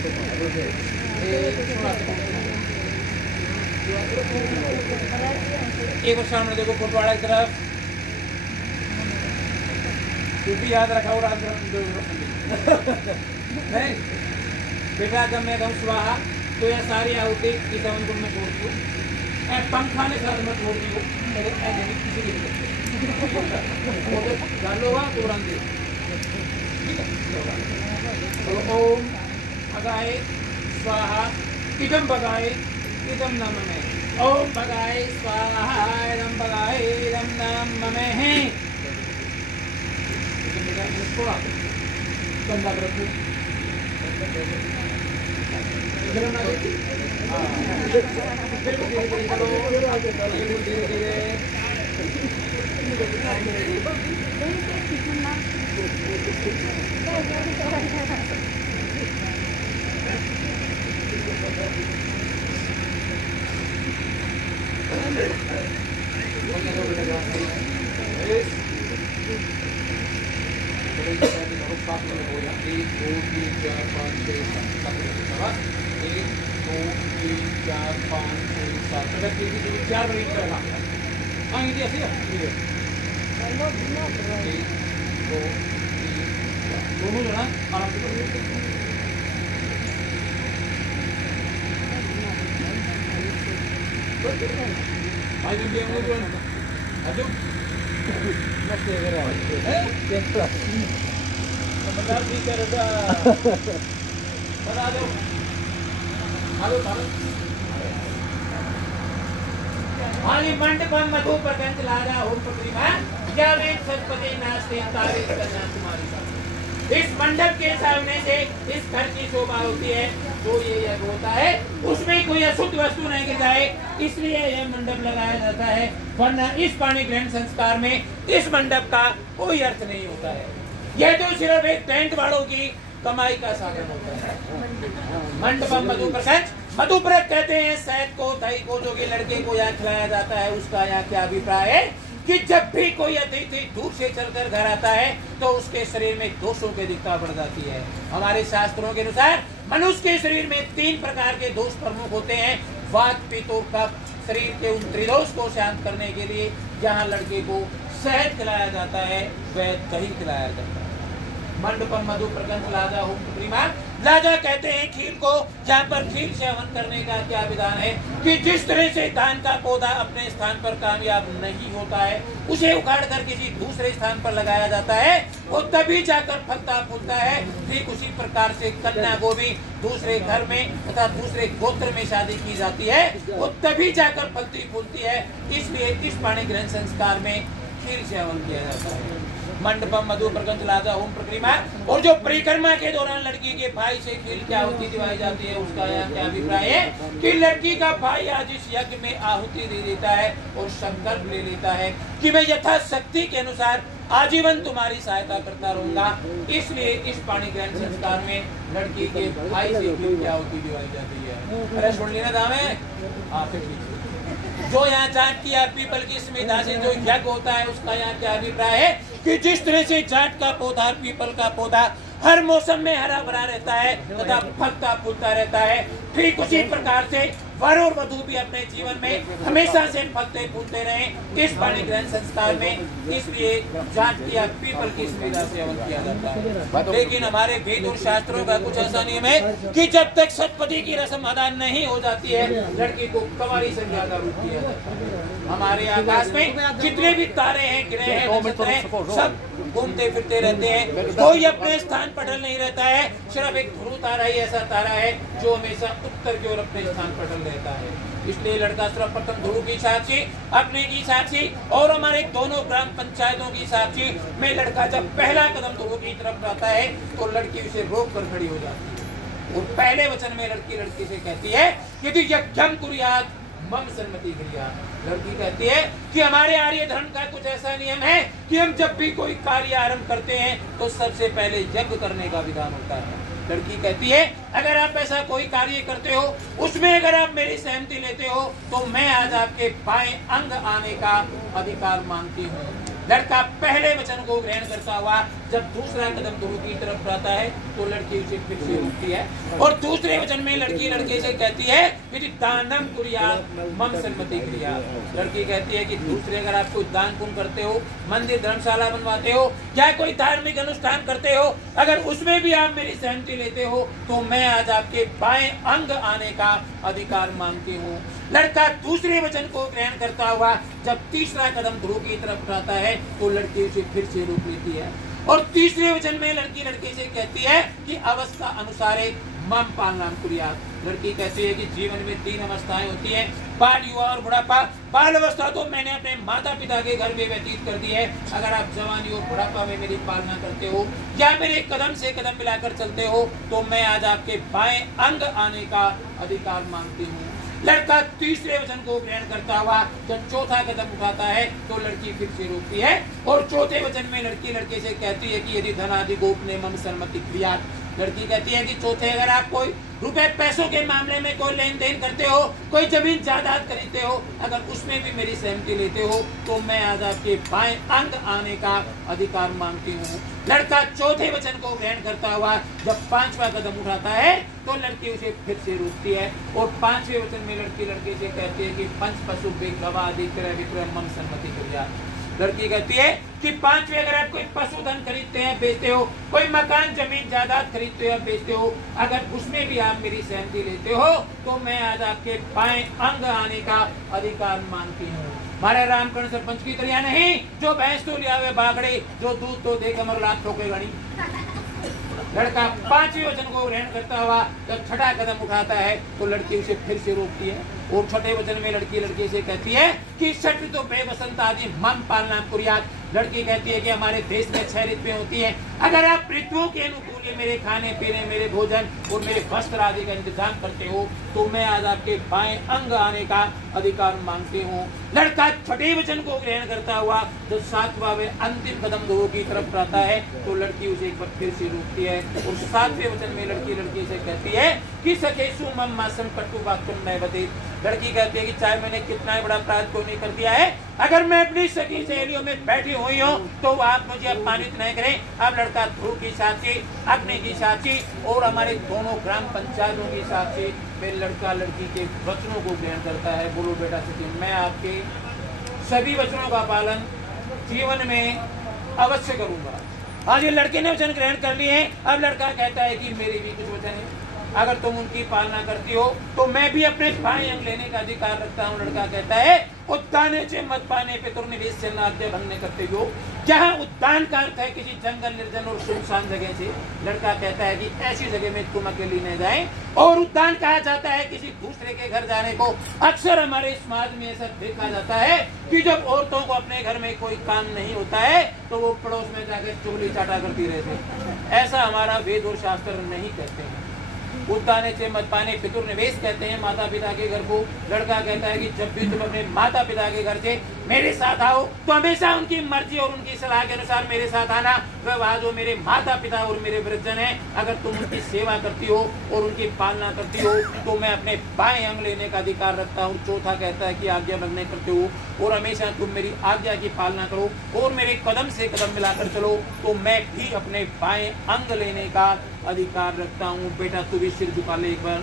एक और सामने देखो कोटवाड़ा की तरफ, क्योंकि याद रखा हो रात नहीं बेटा, जब मैं कहूँ स्वाहा तो यह सारी आहुति इस हवन कुंड में छोड़ती हूँ, पंखा ने साथ में छोड़ती हूँ, किसी भी जान लो तो रंग ओम भगाए स्वाहा इदम भगाए इदम नम में, ओम भगाए स्वाहा इदम भगाए इदम नम में है गंदा प्रभु दोनों जो ना आराम से मंडपम मधु प्रकंच लाजा ओम प्रतिमा क्या वे सतपति नास्ते तारे करना तुम्हारी साथ। इस मंडप के सामने से इस घर की शोभा होती है, तो ये यज्ञ होता है उसमें कोई अशुद्ध वस्तु नहीं गिर जाए, इसलिए यह मंडप लगाया जाता है, वरना इस पाणी ग्रहण संस्कार में इस मंडप का कोई अर्थ नहीं होता है। यह तो सिर्फ एक टेंट वालों की कमाई का साधन होता है। मंडपम मधु प्रकंच, मधुप्रत कहते हैं शहद को, दही को, जो कि लड़के को यहाँ खिलाया जाता है। उसका यहाँ क्या अभिप्राय है कि जब भी कोई अतिथि दूर से चलकर घर आता है तो उसके शरीर में दोषों की अधिकता बढ़ जाती है। हमारे शास्त्रों के अनुसार मनुष्य के शरीर में 3 प्रकार के दोष प्रमुख होते हैं। वात, पित्त और कफ। शरीर के उन त्रिदोष को शांत करने के लिए जहाँ लड़के को शहद खिलाया जाता है वह दही खिलाया जाता है। मंडपम मधु प्रकंच लाजा ओम प्रतिमा, लाजा कहते हैं खीर को, जहाँ पर खीर से हवन करने का क्या विधान है कि जिस तरह से धान का पौधा अपने स्थान पर कामयाब नहीं होता है, उसे उखाड़ कर किसी दूसरे स्थान पर लगाया जाता है, वो तभी जाकर फलता फूलता है। ठीक उसी प्रकार से कन्या को भी दूसरे घर में तथा दूसरे गोत्र में शादी की जाती है, वो तभी जाकर फलती फूलती है। इसलिए इस पाणी ग्रहण संस्कार में खीर से हवन किया जाता है। मंडपम मधु प्रकंच लाजा ओम प्रतिमा, और जो परिक्रमा के दौरान लड़की के भाई से खीर की आहुति दिवाई जाती है, उसका यहाँ क्या अभिप्राय है कि लड़की का भाई आज इस यज्ञ में आहुति दे देता है और संकल्प ले लेता है कि मैं यथाशक्ति के अनुसार आजीवन तुम्हारी सहायता करता रहूंगा। इसलिए इस पाणी ग्रहण संस्कार में लड़की के भाई से खीर की आहुति दिवाई जाती है। अरे सुन लेना दाम है जो यहाँ जाट की या पीपल की स्मिता से जो यज्ञ होता है, उसका यहाँ क्या अभिप्राय है कि जिस तरह से जाट का पौधा, पीपल का पौधा हर मौसम में हरा भरा रहता है तथा फलता फूलता रहता है, ठीक उसी प्रकार से वर और वधू भी अपने जीवन में हमेशा से फलते फूलते रहे इस पाणी ग्रहण संस्कार में। इसलिए जाट की या पीपल की स्मिता से हवन किया जाता है। लेकिन हमारे वेद और शास्त्रों का कुछ ऐसा नियम है कि जब तक सतपति की रस्म अदा नहीं हो जाती है, लड़की को कंवारी संज्ञा का रूप दिया जाता है। हमारे आकाश में जितने भी तारे हैं, ग्रह हैं, नक्षत्र हैं, सब घूमते फिरते रहते हैं, कोई अपने स्थान पर अटल नहीं रहता है। सिर्फ एक ध्रुव तारा ही ऐसा तारा है जो हमेशा उत्तर की ओर अपने स्थान पर अटल रहता है। इसलिए लड़का सर्वप्रथम ध्रुव की साक्षी, अपने की साक्षी और हमारे दोनों ग्राम पंचायतों की साक्षी में लड़का जब पहला कदम ध्रुव की तरफ बढ़ाता है तो लड़की उसे रोक कर खड़ी हो जाती है। और पहले वचन में लड़की से कहती है यदि यज्ञम कुर्यात मम सन्मति क्रिया। लड़की कहती है कि हमारे आर्य धर्म का कुछ ऐसा नियम है कि हम जब भी कोई कार्य आरंभ करते हैं तो सबसे पहले यज्ञ करने का विधान होता है। लड़की कहती है अगर आप ऐसा कोई कार्य करते हो, उसमें अगर आप मेरी सहमति लेते हो तो मैं आज आपके बाएं अंग आने का अधिकार मांगती हूँ। लड़का पहले वचन को ग्रहण करता हुआ जब दूसरा कदम ध्रुव की तरफ उठाता है तो लड़की उसे फिर से रोकती है। और दूसरे वचन में लड़की लड़के से कहती है यदि दानम कुर्यात् मम सन्मति कुर्यात्। लड़की कहती है कि दूसरे अगर आप कोई दान पुण्य करते हो, मंदिर धर्मशाला बनवाते हो या कोई धार्मिक अनुष्ठान करते हो, अगर उसमें भी आप मेरी सहमति लेते हो तो मैं आज आपके बाएं अंग आने का अधिकार मांगती हूँ। लड़का दूसरे वचन को ग्रहण करता हुआ जब तीसरा कदम ध्रुव की तरफ उठाता है तो लड़की उसे फिर से रोक लेती है। और तीसरे वचन में लड़की लड़के से कहती है कि अवस्था अनुसारे मम पालनम कुर्यात्। लड़की कहती है कि जीवन में 3 अवस्थाएं होती हैं, बाल, युवा और बुढ़ापा। बाल अवस्था तो मैंने अपने माता पिता के घर में व्यतीत कर दी है। अगर आप जवानी और बुढ़ापा में मेरी पालना करते हो या मेरे कदम से कदम मिलाकर चलते हो तो मैं आज आपके बाएं अंग आने का अधिकार मांगती हूँ। लड़का तीसरे वचन को ग्रहण करता हुआ जब चौथा कदम उठाता है तो लड़की फिर से रोकती है। और चौथे वचन में लड़की लड़के से कहती है कि यदि धनादि गोपने मम सन्मति कुर्यात्। लड़की कहती है कि चौथे अगर आप कोई रुपए पैसों के मामले में कोई लेन देन करते हो, कोई जमीन जायदाद खरीदते हो, अगर उसमें भी मेरी सहमति लेते हो तो मैं आज आपके बाएं अंग आने का अधिकार मांगती हूँ। लड़का चौथे वचन को ग्रहण करता हुआ जब 5वां कदम उठाता है तो लड़की उसे फिर से रोकती है। और 5वें वचन में लड़की लड़के से कहती है कि पंच पशु गवादि क्रय विक्रय मम सन्मति कुर्यात्। लड़की कहती है कि 5वें अगर आप कोई पशुधन खरीदते हैं, बेचते हो, कोई मकान जमीन जायदाद खरीदते हो या बेचते हो, अगर उसमें भी आप मेरी सहमति लेते हो तो मैं आज आपके बाएं अंग आने का अधिकार मांगती हूँ। हमारे रामकरण सरपंच की तरह नहीं जो भैंस तो लिया हुए बागड़े, जो दूध तो दे कमर लाख ठोके गणी। लड़का 5वें वचन को ग्रहण करता हुआ जब छठा कदम उठाता है तो लड़की उसे फिर से रोकती है। और छठे वचन में लड़की लड़के से कहती है कि षट ऋतु बसंत आदि मम पालनम कुर्यात्। लड़की कहती है कि हमारे देश में 6 ऋतुएं होती हैं, अगर आप ऋतुओं के अनुकूल मेरे खाने पीने, मेरे भोजन और मेरे वस्त्र आदि का इंतजाम करते हो तो मैं आज आपके बाएं अंग आने का अधिकार मांगती हूँ। लड़का छठे वचन को ग्रहण करता हुआ जब 7वां वे अंतिम कदम ध्रुव की तरफ उठाता है तो लड़की उसे एक बार फिर से रोकती है। और 7वें वचन में लड़की लड़की से कहती है कि सखेसु मम मासम कटु वाक्यम नैवतीत। लड़की कहती है कि चाहे मैंने कितना बड़ा अपराध को नहीं कर दिया है, अगर मैं अपनी सखी सहेलियों में बैठी हुई हूँ तो आप मुझे अपमानित नहीं करें। अब लड़का ध्रुव की साक्षी, अग्नि की साक्षी और हमारे दोनों ग्राम पंचायतों की साक्षी में लड़का लड़की के वचनों को ग्रहण करता है। बोलो बेटा सखी, मैं आपके सभी वचनों का पालन जीवन में अवश्य करूंगा। आज ये लड़के ने वचन ग्रहण कर लिए हैं। अब लड़का कहता है कि मेरे भी कुछ वचन है, अगर तुम उनकी पालना करती हो तो मैं भी अपने बाएं अंग लेने का अधिकार रखता हूँ। लड़का कहता है उद्याने से मत पाने पे तुम निवेश से नाद्य भंगने करते हो। जहाँ उद्यान का अर्थ है किसी जंगल निर्जन और सुनसान जगह से, लड़का कहता है कि ऐसी जगह में तुम अकेली न जाए। और उद्यान कहा जाता है किसी दूसरे के घर जाने को। अक्सर हमारे समाज में ऐसा देखा जाता है कि जब औरतों को अपने घर में कोई काम नहीं होता है तो वो पड़ोस में जाकर चुगली चाटा करती रहते। ऐसा हमारा वेद और शास्त्र नहीं कहते हैं। उद्याने से मत पाने पितुर निवेश कहते हैं माता पिता के घर को। लड़का कहता है कि जब भी तुम अपने माता पिता के घर से मेरे साथ आओ तो हमेशा उनकी मर्जी और उनकी सलाह के अनुसार मेरे साथ आना। वह वहाँ जो मेरे माता पिता और मेरे वृद्धजन हैं, अगर तुम उनकी सेवा करती हो और उनकी पालना करती हो तो मैं अपने बाएं अंग लेने का अधिकार रखता हूँ। चौथा कहता है कि आज्ञा भंग करते हो और हमेशा तुम मेरी आज्ञा की पालना करो और मेरे कदम से कदम मिलाकर चलो तो मैं भी अपने बाएं अंग लेने का अधिकार रखता हूँ। बेटा तू भी सिर झुका ले एक बार।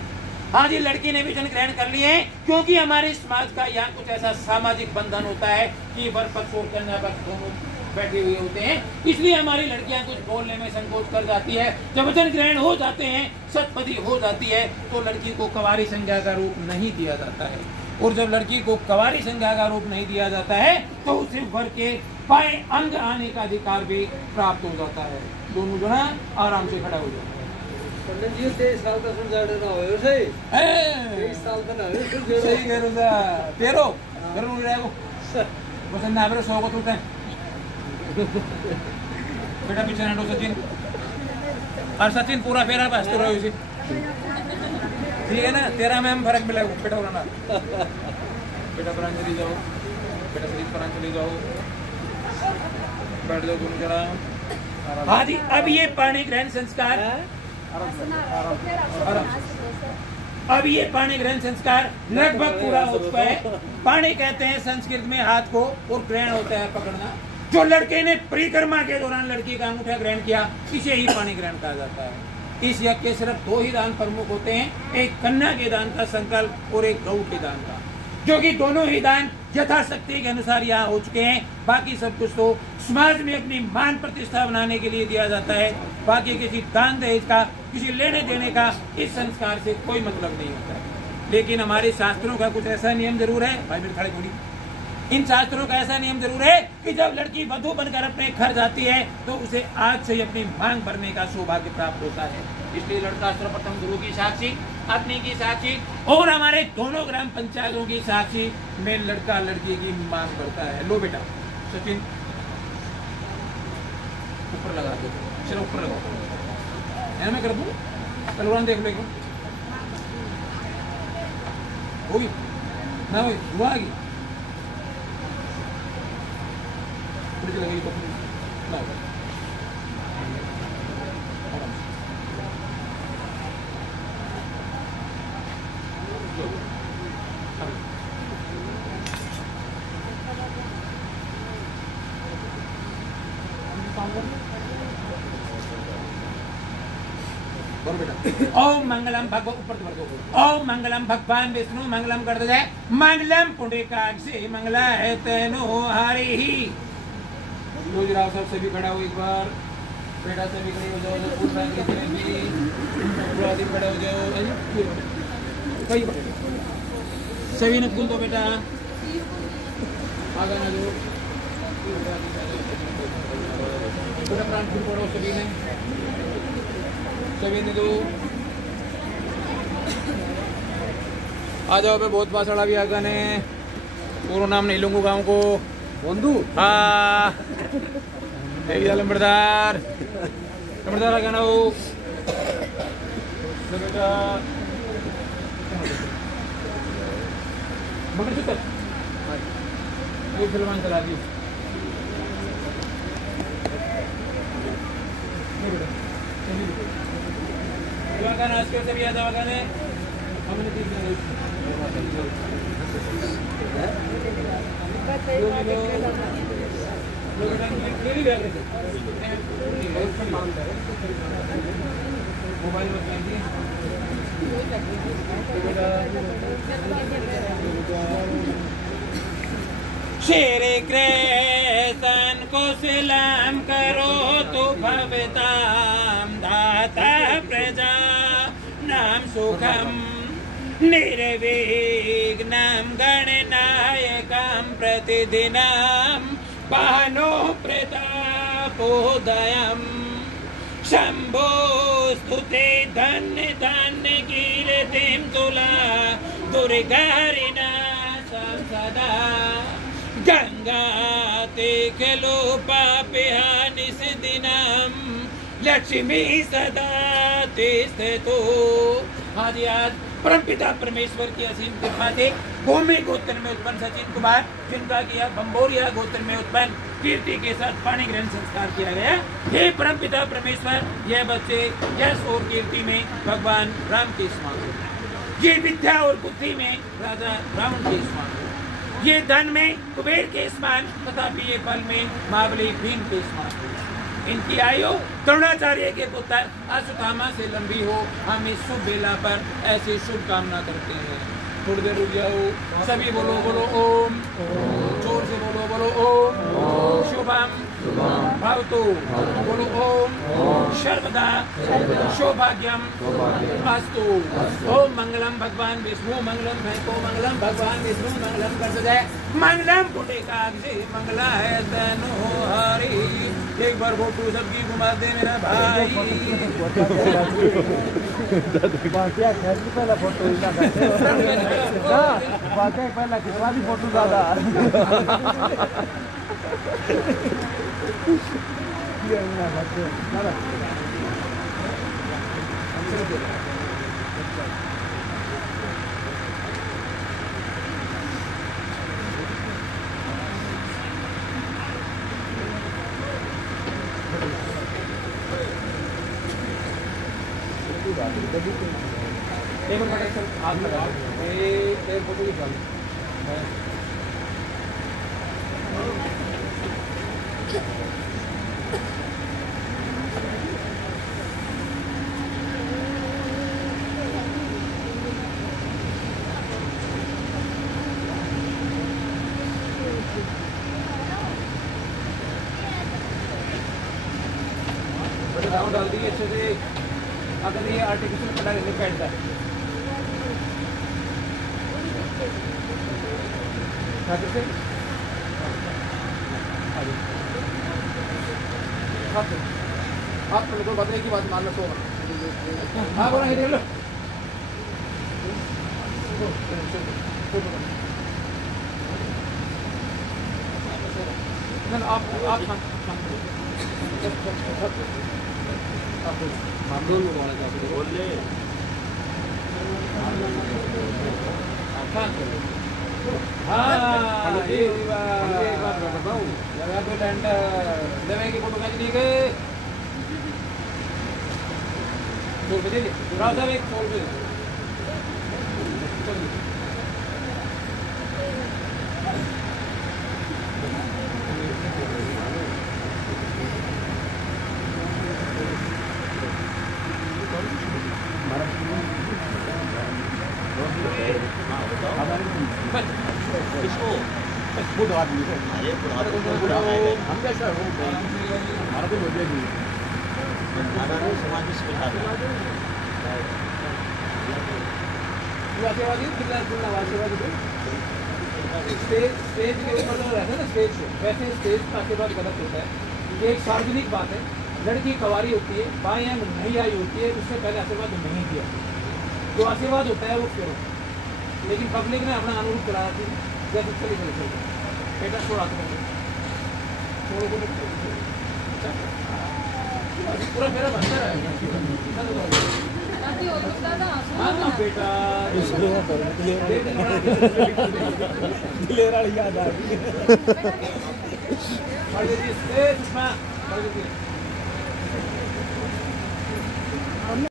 हाँ जी, लड़की ने विजन ग्रहण कर लिए हैं क्योंकि हमारे समाज का यहाँ कुछ ऐसा सामाजिक बंधन होता है कि वर पक्ष और कन्या पक्ष दोनों बैठे हुए होते हैं, इसलिए हमारी लड़कियां कुछ बोलने में संकोच कर जाती है। जब वचन ग्रहण हो जाते हैं, सतपदी हो जाती है तो लड़की को कवारी संज्ञा का रूप नहीं दिया जाता है। और जब लड़की को कवारी संज्ञा का रूप नहीं दिया जाता है तो उसे वर के बाएं अंग आने का अधिकार भी प्राप्त हो जाता है। दोनों जना आराम से खड़ा हो जाता है। पंडित जी 23 साल का सुन जाड़े ना होयो सही 23 साल का ना होयो सही कह रहे हो तेरो करो नहीं रहेगो बस ना मेरे 100 को तुलते हैं बेटा पीछे हटो सचिन। और सचिन पूरा फेरा बस तो रहो इसी ठीक है ना, तेरा में हम फर्क मिलेगा बेटा होना बेटा प्रांजलि जाओ, बेटा शरीफ प्रांजलि जाओ, बैठ जाओ दोनों जरा। हाँ जी, अब ये पाणी ग्रहण संस्कार अब ये पाणी ग्रहण संस्कार लगभग पूरा हो चुका है। पाणी कहते हैं संस्कृत में हाथ को और ग्रहण होता है पकड़ना। जो लड़के ने परिक्रमा के दौरान लड़की का अंगूठा ग्रहण किया, इसे ही पाणी ग्रहण कहा जाता है। इस यज्ञ के सिर्फ 2 ही दान प्रमुख होते हैं, एक कन्या के दान का संकल्प और एक गौ के दान का, जो कि दोनों ही दान यथाशक्ति के अनुसार यहाँ हो चुके हैं। बाकी सब कुछ तो समाज में अपनी मान प्रतिष्ठा बनाने के लिए दिया जाता है। बाकी किसी दान दहेज का, किसी लेने देने का इस संस्कार से कोई मतलब नहीं होता है। लेकिन हमारे शास्त्रों का कुछ ऐसा नियम जरूर है, भाई मेरे खड़े थोड़ी, इन शास्त्रों का ऐसा नियम जरूर है कि जब लड़की वधू बनकर अपने घर जाती है तो उसे आज से ही अपनी मांग भरने का सौभाग्य प्राप्त होता है। इसलिए लड़का सर्वप्रथम गुरु की साक्षी, अपनी की साक्षी और हमारे दोनों ग्राम पंचायतों की साक्षी में लड़का लड़की की मांग भरता है। लो बेटा सचिन, ऊपर लगा दो, चलो ऊपर लगाओ, मैं कर दूं, पहलवान देख लो, होगी ना, होगी हुआ आगी लगेगी तो ना ओम मंगलम ओम मंगलम भगवान विष्णु मंगलम कर दे, मंगलम पुंडरीकाक्ष मंगलाय तनो हरि। रोजराव साहब सभी खड़ा हो, एक बार बेटा सभी खड़े हो जाओ, पूरा दिन खड़े हो जाओ, सभी ने कुल दो बेटा, आगे ना दो बेटा, प्राण फूल पड़ो सभी ने दो, आ जाओ पे बहुत पासड़ा भी आगा ने, पूरा नाम नहीं लूंगा गाँव को बंधु। हाँ लंबरदार आ गया ना वो बेटा, फिल्मान चला दी सभी याद आवा ने हमने मोबाइल श्री कृष्ण को सलाम करो तो भवताम दाता प्रजा नाम सुखम निर्विघ्नं गणनायकं प्रतिदिनं पानो प्रतापोदयं शंभो स्तुते धन्य धन्य कीर्तिं तुला दुर्गारिणा सदा गंगाते खलु पापहा निस्दिनं लक्ष्मी सदा तिष्ठतु। आज परमपिता परमेश्वर की असीम कृपा से भूमि गोत्र में उत्पन्न सचिन कुमार, जिनका किया बम्बोरिया गोत्र में उत्पन्न कीर्ति के साथ पाणी ग्रहण संस्कार किया गया। हे परमपिता परमेश्वर, यह बच्चे यश और कीर्ति में भगवान राम के समान, ये विद्या और बुद्धि में राजा रावण के समान, ये धन में कुबेर के समान तथा ये फल में महाबली भीम के समान। इनकी आयु द्रोणाचार्य के पुत्र अश्वत्थामा से लंबी हो, हम इस शुभ बेला पर ऐसी शुभ कामना करते हैं। थोड़ी देर रुक जाओ, सभी बोलो बोलो ओम, जोर से बोलो बोलो ओम शुभम भवतु, बोलो ओम सर्वदा सौभाग्यम अस्तु। ओम मंगलम भगवान विष्णु मंगलम भैको मंगलम भगवान विष्णु मंगलम कर जाए, मंगलम पुंडरीकाक्ष मंगलाय तनो हरि। एक बार फोटो सबकी घुमा दे मेरा भाई। पहला फोटो पहला खिंचवा दी फोटो ज्यादा एक बार हाथ लगा फोटो की दाम डाल दिए अच्छे से। अगर ये आर्टिफिशियल कलर नहीं बैठता है आप बिल्कुल बदले की बात मान लो। हाँ बोला देख लो। आप बोल ले। हाँ ये बात बताऊँ जगह पे टेंट लेवे की फोटो खींच ली गए। 100 रुपये दे राव साहब, एक 100 रुपये किसको खुद आदमी को। अरे हम कैसा हो हमारा तो हो जाएगी समाज में सिखा स्टेज के ऊपर जो रहता है ना स्टेज शो, वैसे स्टेज का आशीर्वाद गलत होता है। ये एक सार्वजनिक बात है। लड़की कवारी होती है, बाएं नहीं आई होती है, उससे पहले आशीर्वाद नहीं दिया। जो आशीर्वाद होता है वो फिर होता है। लेकिन पब्लिक ने अपना अनुरूप कराया थी जैसे चली गई बेटा छोड़ा पूरा मेरा बच्चा है बेटा याद आ गई।